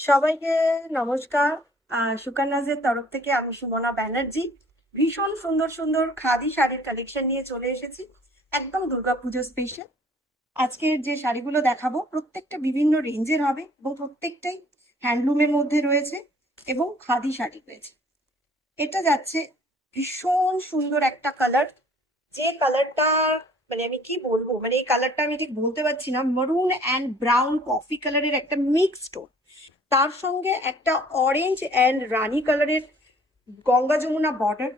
সবাইকে নমস্কার। সুকান্নাজের তরফ থেকে আমি সুমনা ব্যানার্জি ভীষণ সুন্দর সুন্দর খাদি শাড়ির কালেকশন নিয়ে চলে এসেছি, একদম দুর্গাপুজো স্পেশাল। আজকের যে শাড়িগুলো দেখাবো প্রত্যেকটা বিভিন্ন রেঞ্জের হবে এবং প্রত্যেকটাই হ্যান্ডলুমের মধ্যে রয়েছে এবং খাদি শাড়ি রয়েছে। এটা যাচ্ছে ভীষণ সুন্দর একটা কালার, যে কালারটা মানে আমি কি বলবো, মানে এই কালারটা আমি ঠিক বলতে পারছি না, মারুন অ্যান্ড ব্রাউন কফি কালারের একটা মিক্স টোন, তার সঙ্গে একটা অরেঞ্জ অ্যান্ড রানী কালারের গঙ্গা যমুনা বর্ডার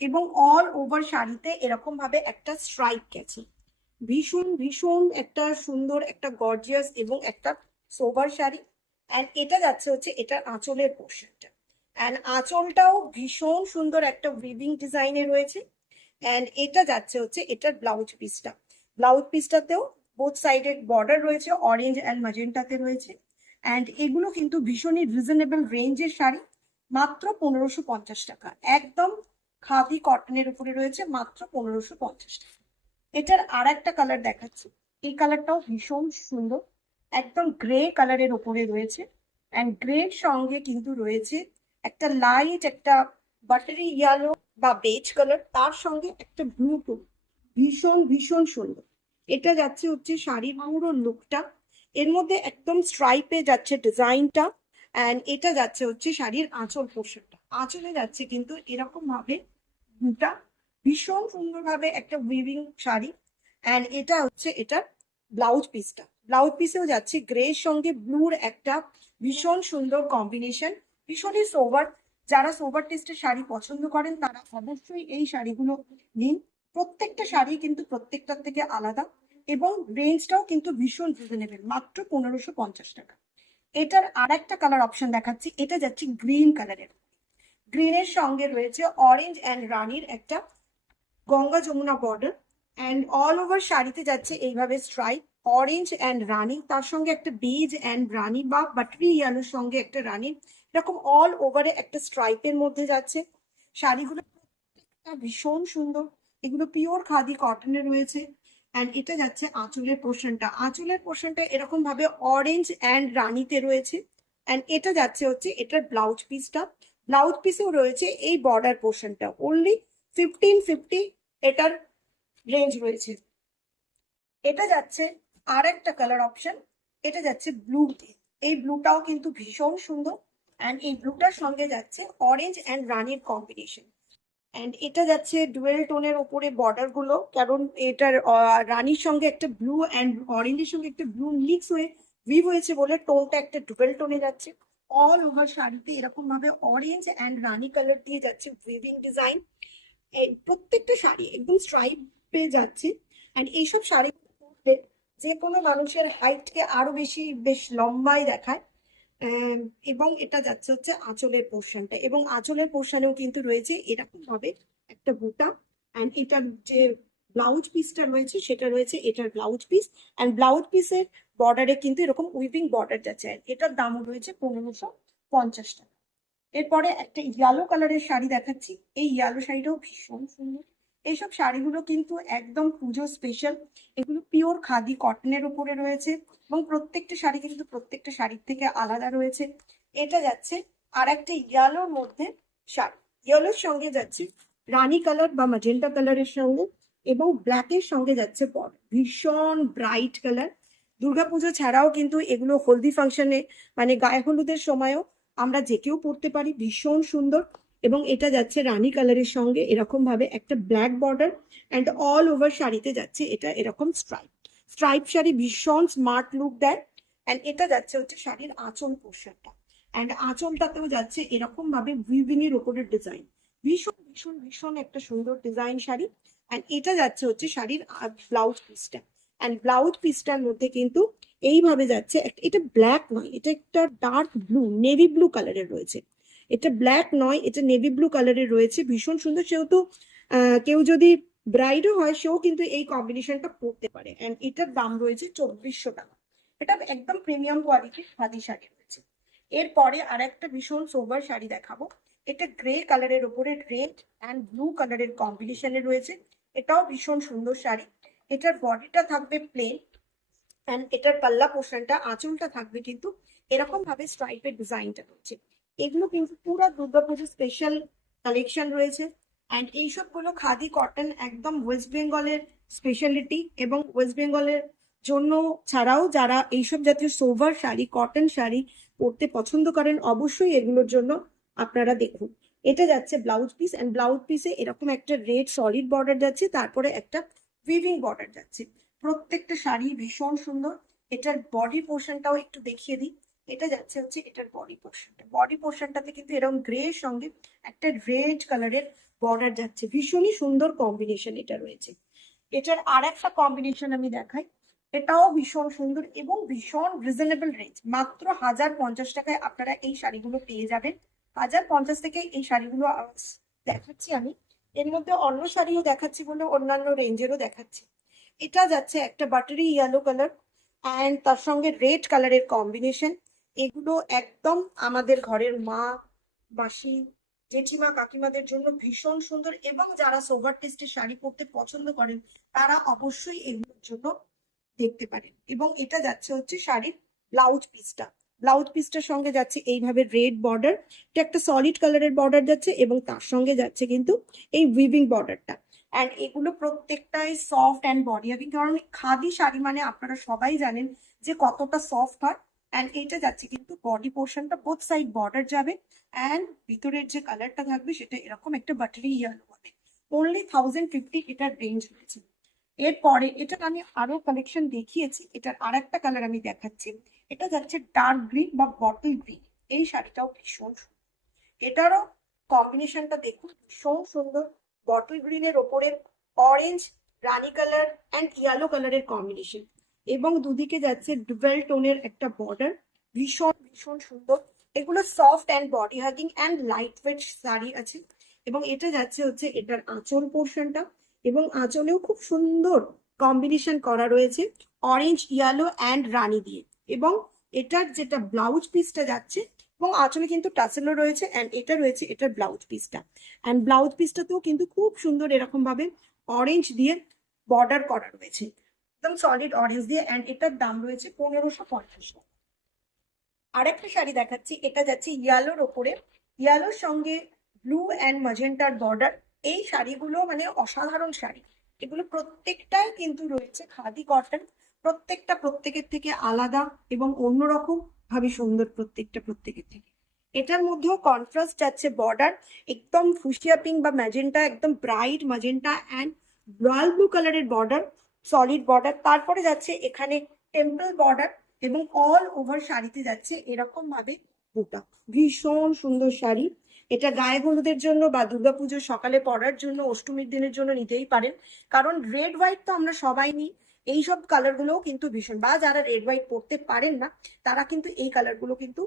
এবং অল ওভার শাড়িতে এরকম ভাবে একটা স্ট্রাইপ গেছে। ভীষণ ভীষণ একটা সুন্দর একটা গর্জিয়াস এবং একটা সোবার শাড়ি। অ্যান্ড এটা যাচ্ছে হচ্ছে এটার আঁচলের পোর্শনটা, অ্যান্ড আঁচলটাও ভীষণ সুন্দর একটা উইভিং ডিজাইনে রয়েছে। অ্যান্ড এটা যাচ্ছে হচ্ছে এটার ব্লাউজ পিসটা, ব্লাউজ পিসটাতেও বোথ সাইডের বর্ডার রয়েছে, অরেঞ্জ অ্যান্ড ম্যাজেন্টাতে রয়েছে। অ্যান্ড এগুলো কিন্তু ভীষণই রিজনেবল রেঞ্জের শাড়ি, মাত্র 1550 টাকা, একদম খাদি কটনের উপরে রয়েছে, মাত্র 1550 টাকা। এটার আর একটা কালার দেখাচ্ছি, এই কালারটাও ভীষণ সুন্দর, একদম গ্রে কালারের ওপরে রয়েছে। অ্যান্ড গ্রের সঙ্গে কিন্তু রয়েছে একটা লাইট একটা বাটারি ইয়েলো বা বেজ কালার, তার সঙ্গে একটা ব্লু টোন, ভীষণ ভীষণ সুন্দর। এটা যাচ্ছে হচ্ছে শাড়ির পুরো লুকটা, এর মধ্যে একদম স্ট্রাইপে যাচ্ছে ডিজাইনটা। অ্যান্ড এটা যাচ্ছে হচ্ছে শাড়ির আঁচল পোর্শনটা, আঁচলে যাচ্ছে কিন্তু এরকম ভাবে দুটা ভীষণ সুন্দরভাবে একটা উইভিং শাড়ি। অ্যান্ড এটা হচ্ছে এটার ব্লাউজ পিসটা, ব্লাউজ পিসেও যাচ্ছে গ্রের সঙ্গে ব্লুর একটা ভীষণ সুন্দর কম্বিনেশন, ভীষণই সোবার। যারা সোবার টেস্টের শাড়ি পছন্দ করেন তারা অবশ্যই এই শাড়িগুলো নিন। প্রত্যেকটা শাড়ি কিন্তু প্রত্যেকটার থেকে আলাদা এবং রেঞ্জটাও কিন্তু ভীষণ রিজনেবল, মাত্র 1550 টাকা। এটার আর একটা কালার অপশন দেখাচ্ছি, এটা যাচ্ছে গ্রিন কালারের, গ্রিনের সঙ্গে রয়েছে অরেঞ্জ অ্যান্ড রানির একটা Ganga Yamuna border. And all over শাড়িতে যাচ্ছে এইভাবে স্ট্রাইপ অরেঞ্জ অ্যান্ড রানি, তার সঙ্গে একটা বেজ অ্যান্ড রানি বা বাটারি ইয়ালোর সঙ্গে একটা রানি, এরকম অল ওভারে একটা স্ট্রাইপের মধ্যে যাচ্ছে। শাড়িগুলো প্রত্যেকটা ভীষণ সুন্দর, এগুলো পিওর খাদি কটনের রয়েছে। অ্যান্ড এটা যাচ্ছে আঁচলের পোর্শনটা, আঁচলের পোর্শনটা এরকম ভাবে অরেঞ্জ অ্যান্ড রানিতে রয়েছে। অ্যান্ড এটা যাচ্ছে হচ্ছে এটার ব্লাউজ পিসটা, ব্লাউজ পিসেও রয়েছে এই বর্ডার পোর্শনটা, অনলি 1550 এটার রেঞ্জ রয়েছে। এটা যাচ্ছে আর একটা কালার অপশন, এটা যাচ্ছে ব্লু, এই ব্লুটাও কিন্তু ভীষণ সুন্দর। অ্যান্ড এই ব্লুটার সঙ্গে যাচ্ছে অরেঞ্জ অ্যান্ড রানির কম্বিনেশন। অ্যান্ড এটা যাচ্ছে ডুয়েল টোনের ওপরে বর্ডার গুলো, কারণ এটার রানীর সঙ্গে একটা ব্লু অ্যান্ড অরেঞ্জের সঙ্গে একটা ব্লু মিক্স হয়ে উইভ হয়েছে বলে টোনটা একটা ডুয়েল টোনে যাচ্ছে। অল ওভার শাড়িতে এরকম ভাবে অরেঞ্জ অ্যান্ড রানী কালার দিয়ে যাচ্ছে উইভিং ডিজাইন। এই প্রত্যেকটা শাড়ি একদম স্ট্রাইপে যাচ্ছে। অ্যান্ড এইসব শাড়ি পরলে যে কোনো মানুষের হাইটকে আরো বেশি বেশ লম্বাই দেখায়। আহ, এবং এটা যাচ্ছে হচ্ছে আঁচলের পোর্শনটা, এবং আঁচলের পোর্শনেও কিন্তু রয়েছে এরকম ভাবে একটা বুটা। অ্যান্ড এটার যে ব্লাউজ পিসটা রয়েছে সেটা রয়েছে এটার ব্লাউজ পিস। অ্যান্ড ব্লাউজ পিসের বর্ডারে কিন্তু এরকম উইভিং বর্ডার যাচ্ছে, আর এটার দামও রয়েছে 1550 টাকা। এরপরে একটা ইয়েলো কালারের শাড়ি দেখাচ্ছি, এই ইয়েলো শাড়িটাও ভীষণ সুন্দর। এইসব শাড়িগুলো কিন্তু একদম পুজো স্পেশাল, এগুলো পিওর খাদি কটনের উপরে রয়েছে এবং প্রত্যেকটা শাড়ি কিন্তু প্রত্যেকটা শাড়ির থেকে আলাদা রয়েছে। এটা যাচ্ছে আর একটা ইয়েলোর মধ্যে শাড়ি, ইয়েলোর সঙ্গে যাচ্ছে রানী কালার বা ম্যাজেন্টা কালারের সঙ্গে, এবং ব্ল্যাকের সঙ্গে যাচ্ছে বর্ডার, ভীষণ ব্রাইট কালার। দুর্গাপুজো ছাড়াও কিন্তু এগুলো হলদি ফাংশনে মানে গায়ে হলুদের সময়ও আমরা যে কেউ পরতে পারি, ভীষণ সুন্দর। এবং এটা যাচ্ছে রানী কালারের সঙ্গে এরকম ভাবে একটা black border, and all over শাড়িতে যাচ্ছে এটা এরকম স্ট্রাইপ, স্ট্রাইপ শাড়ি ভীষণ স্মার্ট লুক দেয়। অ্যান্ড এটা যাচ্ছে হচ্ছে শাড়ির আঁচল পোর্শনটা, অ্যান্ড আঁচলটাতেও যাচ্ছে এরকম ভাবে উইভিং এর ওপরের ডিজাইন, ভীষণ ভীষণ ভীষণ একটা সুন্দর ডিজাইন শাড়ি। অ্যান্ড এটা যাচ্ছে হচ্ছে শাড়ির ব্লাউজ পিসটা, অ্যান্ড ব্লাউজ পিসটার মধ্যে কিন্তু এইভাবে যাচ্ছে এটা ব্ল্যাক নয়, এটা একটা ডার্ক ব্লু নেভি ব্লু কালারের রয়েছে, এটা ব্ল্যাক নয়, এটা নেভি ব্লু কালারের রয়েছে, ভীষণ সুন্দর। সেহেতু কেউ যদি ব্রাইডও হয় সেও কিন্তু এই কম্বিনেশনটা পরতে পারে। অ্যান্ড এটার দাম রয়েছে 2400 টাকা। এটা একদম প্রিমিয়াম কোয়ালিটির খাদি শাড়ি রয়েছে। এরপরে আর একটা ভীষণ সোবার শাড়ি দেখাবো, এটা গ্রে কালারের উপরে রেড অ্যান্ড ব্লু কালারের কম্বিনেশনে রয়েছে, এটাও ভীষণ সুন্দর শাড়ি। এটার বডিটা থাকবে প্লেন, অ্যান্ড এটার পাল্লা পোর্শনটা আঁচলটা থাকবে কিন্তু এরকম ভাবে স্ট্রাইপের ডিজাইনটা রয়েছে। এগুলো কিন্তু পুরো দুর্গাপুজো স্পেশাল কালেকশন রয়েছে। অ্যান্ড এইসবগুলো খাদি কটন একদম ওয়েস্ট বেঙ্গলের স্পেশালিটি, এবং ওয়েস্ট বেঙ্গলের জন্য ছাড়াও যারা এইসব জাতীয় সোভার শাড়ি, কটন শাড়ি পরতে পছন্দ করেন, অবশ্যই এগুলোর জন্য আপনারা দেখুন। এটা যাচ্ছে ব্লাউজ পিস, অ্যান্ড ব্লাউজ পিসে এরকম একটা রেড সলিড বর্ডার যাচ্ছে, তারপরে একটা উইভিং বর্ডার যাচ্ছে। প্রত্যেকটা শাড়ি ভীষণ সুন্দর। এটার বডি পোর্শনটাও একটু দেখিয়ে দিই। এটা যাচ্ছে হচ্ছে এটার বডি পোর্শনটা। বডি পোর্শনটাতে কিন্তু এরকম গ্রে এর সঙ্গে একটা রেড কালারের বর্ডার যাচ্ছে। ভীষণই সুন্দর কম্বিনেশন এটা রয়েছে। এটার আর একটা কম্বিনেশন আমি দেখাই। এটাও ভীষণ সুন্দর এবং ভীষণ রিজনেবল রেঞ্জ। মাত্র 1050 টাকায় আপনারা এই শাড়িগুলো পেয়ে যাবেন। 1050 থেকে এই শাড়িগুলো দেখাচ্ছি আমি। এর মধ্যে অন্য শাড়িও দেখাচ্ছি বলে অন্যান্য রেঞ্জেরও দেখাচ্ছি। এটা যাচ্ছে একটা বাটারি ইয়েলো কালার, অ্যান্ড তার সঙ্গে রেড কালারের কম্বিনেশন। এগুলো একদম আমাদের ঘরের মা, মাসি, জেঠিমা, কাকিমাদের জন্য ভীষণ সুন্দর, এবং যারা সোভার টেস্টের শাড়ি পরতে পছন্দ করেন তারা অবশ্যই এগুলোর জন্য দেখতে পারেন। এবং এটা যাচ্ছে হচ্ছে শাড়ির ব্লাউজ পিসটা। ব্লাউজ পিসটার সঙ্গে যাচ্ছে এইভাবে রেড বর্ডার। এটা একটা সলিড কালারের বর্ডার যাচ্ছে, এবং তার সঙ্গে যাচ্ছে কিন্তু এই উইভিং বর্ডারটা। অ্যান্ড এগুলো প্রত্যেকটাই সফট অ্যান্ড বডি হাগিং, কারণ খাদি শাড়ি মানে আপনারা সবাই জানেন যে কতটা সফট হয়। অ্যান্ড এটা যাচ্ছে কিন্তু বডি পোর্শনটা বোথ সাইড বর্ডার যাবে, অ্যান্ড ভিতরের যে কালারটা থাকবে সেটা এরকম একটা বাটারি ইয়েলো হবে। অনলি 1050 এটার রেঞ্জ রয়েছে। এরপরে এটার আমি আরো কালেকশন দেখিয়েছি, এটার আর একটা কালার আমি দেখাচ্ছি। এটা যাচ্ছে ডার্ক গ্রিন বা বটল গ্রিন। এই শাড়িটাও ভীষণ সুন্দর। এটারও কম্বিনেশনটা দেখুন, ভীষণ সুন্দর। বটল গ্রিনের ওপরে orange, Rani colour and yellow কালারের কম্বিনেশন, এবং দুদিকে যাচ্ছে ডুয়েল টোনের একটা বর্ডার। ভীষণ ভীষণ সুন্দর। এগুলো soft and body hugging and light weight sari আছে। এবং এটা যাচ্ছে হচ্ছে এটার আঁচল পোর্শনটা, এবং আঁচলেও খুব সুন্দর কম্বিনেশন করা রয়েছে অরেঞ্জ, ইয়েলো অ্যান্ড রানী দিয়ে। এবং এটার যেটা ব্লাউজ পিসটা যাচ্ছে, এবং আঁচলে কিন্তু টাসেলও রয়েছে, অ্যান্ড এটা রয়েছে এটার ব্লাউজ পিসটা। অ্যান্ড ব্লাউজ পিসটাতেও কিন্তু খুব সুন্দর এরকম ভাবে অরেঞ্জ দিয়ে বর্ডার করা রয়েছে, একদম সলিড অরেঞ্জ দিয়ে। অ্যান্ড এটার দাম রয়েছে 1550 টাকা। আরেকটা শাড়ি দেখাচ্ছি। এটা যাচ্ছে ইয়েলোর ওপরে, ইয়েলোর সঙ্গে ব্লু অ্যান্ড ম্যাজেন্টার বর্ডার। এই শাড়িগুলো মানে অসাধারণ শাড়ি। এগুলো প্রত্যেকটাই কিন্তু রয়েছে খাদি কটন। প্রত্যেকটা প্রত্যেকের থেকে আলাদা এবং অন্যরকম ভাবে সুন্দর, প্রত্যেকটা প্রত্যেকের থেকে। এটার মধ্যেও কন্ট্রাস্ট যাচ্ছে বর্ডার, একদম ফুসিয়া পিঙ্ক বা ম্যাজেন্টা, একদম bright magenta and royal blue কালারের বর্ডার, সলিড বর্ডার। তারপরে যাচ্ছে এখানে টেম্পল বর্ডার, এবং অল ওভার শাড়িতে যাচ্ছে এরকম ভাবে বুটা। ভীষণ সুন্দর শাড়ি। এটা গায়ে হলুদের জন্য বা দুর্গাপুজোর সকালে পরার জন্য, অষ্টমীর দিনের জন্য নিতেই পারেন। কারণ রেড হোয়াইট তো আমরা সবাই নিই, এইসব কালার গুলোও কিন্তু ভীষণ, বা যারা রেড হোয়াইট পরতে পারেন না তারা কিন্তু এই কালার গুলো কিন্তু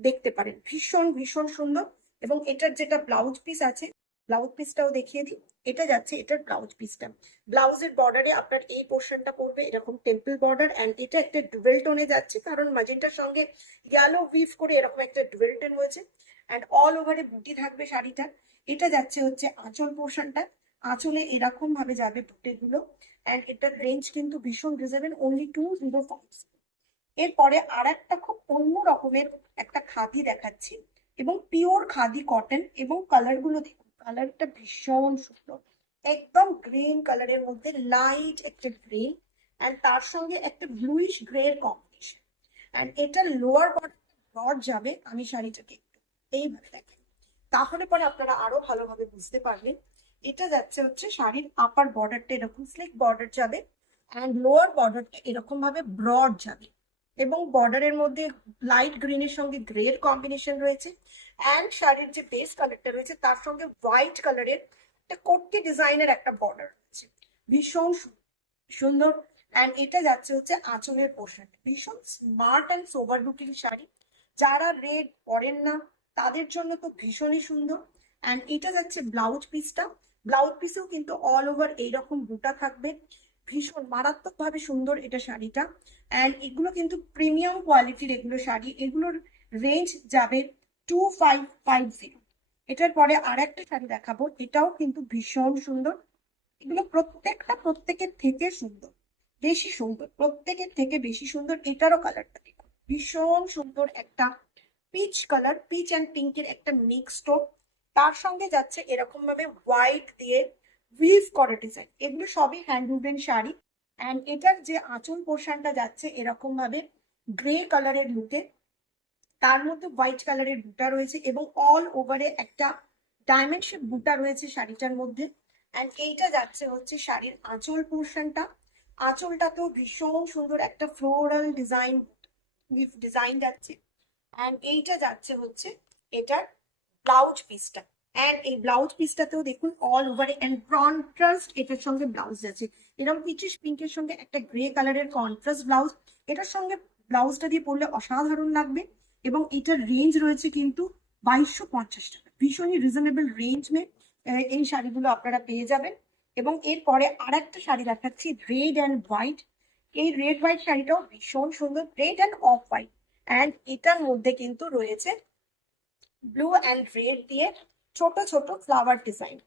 দেখতে পারেন। ভীষণ ভীষণ সুন্দর। এবং এটার যেটা ব্লাউজ পিস আছে, ব্লাউজ পিসটাও দেখিয়ে দিই। এটা যাচ্ছে এটার ব্লাউজ পিসটা। ব্লাউজের বর্ডারে আপনার এই পোর্শনটা পড়বে এরকম টেম্পল বর্ডার, অ্যান্ড এটা একটা ডুয়েল টোনে যাচ্ছে, কারণ ম্যাজেন্টার সঙ্গে ইয়েলো উইভ করে এরকম একটা ডুয়েল টোন হয়েছে। অ্যান্ড অল ওভারে বুটি থাকবে শাড়িটা। এটা যাচ্ছে হচ্ছে আঁচল পোর্শনটা। আঁচলে এরকম ভাবে যাবে বুটে গুলো। অ্যান্ড এটার রেঞ্জ কিন্তু ভীষণ রিজনেবল, অনলি 2050। এরপরে আর একটা খুব অন্য রকমের একটা খাদি দেখাচ্ছি, এবং পিওর খাদি কটন। এবং কালার গুলো দেখুন, কালারটা ভীষণ সুন্দর। একদম গ্রিন কালারের মধ্যে লাইট একটা গ্রিন, অ্যান্ড তার সঙ্গে একটা ব্লুইশ গ্রে এর কম্বিনেশন। অ্যান্ড এটা লোয়ার ব্রড যাবে। আমি শাড়িটাকে একটু এইভাবে দেখাই, তাহলে পরে আপনারা আরো ভালোভাবে বুঝতে পারবেন। এটা যাচ্ছে হচ্ছে শাড়ির আপার বর্ডারটা এরকম স্লিক বর্ডার যাবে, অ্যান্ড লোয়ার বর্ডারটা এরকম ভাবে ব্রড যাবে। এবং বর্ডারের মধ্যে লাইট গ্রিনের সঙ্গে গ্রে এর কম্বিনেশন রয়েছে। অ্যান্ড শাড়ির যে বেস কালারটা রয়েছে তার সঙ্গে হোয়াইট কালারের একটা কোটি ডিজাইনের একটা বর্ডার রয়েছে। ভীষণ সুন্দর। অ্যান্ড এটা যাচ্ছে হচ্ছে আঁচলের পোর্শন। ভীষণ smart and sober looking sari. যারা রেড পরেন না তাদের জন্য তো ভীষণই সুন্দর। অ্যান্ড এটা যাচ্ছে ব্লাউজ পিসটা। ব্লাউজ পিসেও কিন্তু অল ওভার এইরকম বুটা থাকবে। ভীষণ মারাত্মক ভাবে সুন্দর এটা শাড়িটা। অ্যান্ড এগুলো কিন্তু প্রিমিয়াম কোয়ালিটির এগুলো শাড়ি। এগুলোর রেঞ্জ যাবে 2550। এটার পরে আর একটা শাড়ি দেখাবো, এটাও কিন্তু ভীষণ সুন্দর। এগুলো প্রত্যেকটা প্রত্যেকের থেকে সুন্দর, বেশি সুন্দর, প্রত্যেকের থেকে বেশি সুন্দর। এটারও কালারটা দেখুন, ভীষণ সুন্দর একটা পিচ কালার, পিচ অ্যান্ড পিঙ্কের একটা মিক্স টোন। তার সঙ্গে যাচ্ছে এরকম ভাবে হোয়াইট দিয়ে উইভ করা ডিজাইন। এগুলো সবই হ্যান্ড উডেন শাড়ি। অ্যান্ড এটার যে আঁচল পোর্শনটা যাচ্ছে এরকম ভাবে গ্রে কালারের লুকে, তার মধ্যে হোয়াইট কালারের বুটা রয়েছে এবং অল ওভারে একটা ডায়মন্ড শেপ বুটা রয়েছে শাড়িটার মধ্যে। অ্যান্ড এইটা যাচ্ছে হচ্ছে শাড়ির আঁচল পোর্শনটা। আঁচলটাতেও ভীষণ সুন্দর একটা ফ্লোরাল ডিজাইন, উইথ ডিজাইন যাচ্ছে। অ্যান্ড এইটা যাচ্ছে হচ্ছে এটার ব্লাউজ পিসটা। অ্যান্ড এই ব্লাউজ পিসটাতেও দেখুন অল ওভারে অ্যান্ড কন্ট্রাস্ট এটার সঙ্গে ব্লাউজ আছে। এরকম পিচিশ পিঙ্কের সঙ্গে একটা গ্রে কালারের কন্ট্রাস্ট ব্লাউজ, এটার সঙ্গে ব্লাউজটা দিয়ে পরলে অসাধারণ লাগবে। এবং এটার রেঞ্জ রয়েছে কিন্তু 2250 টাকা, ভীষণই রিজনেবল রেঞ্জ মে এই শাড়িগুলো আপনারা পেয়ে যাবেন। এবং এরপরে আর একটা শাড়ি দেখাচ্ছি, রেড অ্যান্ড হোয়াইট। এই রেড হোয়াইট শাড়িটাও ভীষণ সুন্দর, red and off white. And এটার মধ্যে কিন্তু রয়েছে ব্লু অ্যান্ড রেড দিয়ে ছোট ছোট ফ্লাওয়ার ডিজাইন।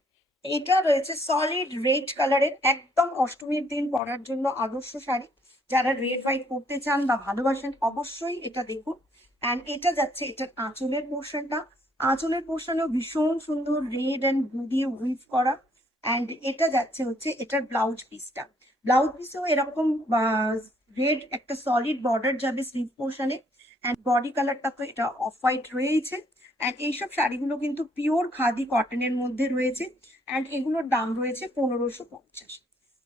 এটা রয়েছে সলিড রেড কালারের, একদম অষ্টমীর দিন পরার জন্য আদর্শ শাড়ি। যারা রেড হোয়াইট পরতে চান বা ভালোবাসেন অবশ্যই এটা দেখুন। অ্যান্ড এটা যাচ্ছে এটার আঁচলের পোর্শনটা। আঁচলের পোর্শনেও ভীষণ সুন্দর রেড অ্যান্ড ব্লু দিয়ে উইভ করা। অ্যান্ড এটা যাচ্ছে হচ্ছে এটার ব্লাউজ পিসটা। ব্লাউজ পিসেও এরকম রেড একটা সলিড বর্ডার যাবে স্লিভ পোর্শনে। অ্যান্ড বডি কালারটা তো এটা অফ হোয়াইট রয়েছে। অ্যান্ড এইসব শাড়িগুলো কিন্তু পিওর খাদি কটনের মধ্যে রয়েছে। অ্যান্ড এগুলোর দাম রয়েছে 1550।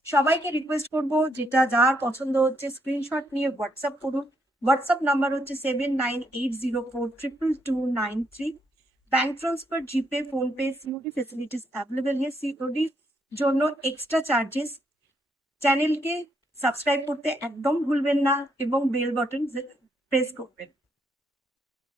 সবাইকে রিকোয়েস্ট করব, যেটা যার পছন্দ হচ্ছে স্ক্রিনশট নিয়ে হোয়াটসঅ্যাপ করুন। হোয়াটসঅ্যাপ নাম্বার হচ্ছে 7980422293। बैंक ट्रांसफर, जीपे, फोन पे, सीओडी फैसिलिटीज अवेलेबल है। सीओडी জন্য এক্সট্রা চার্জেস। চ্যানেলকে সাবস্ক্রাইব করতে একদম ভুলবেন না এবং বেল বাটন প্রেস করবেন।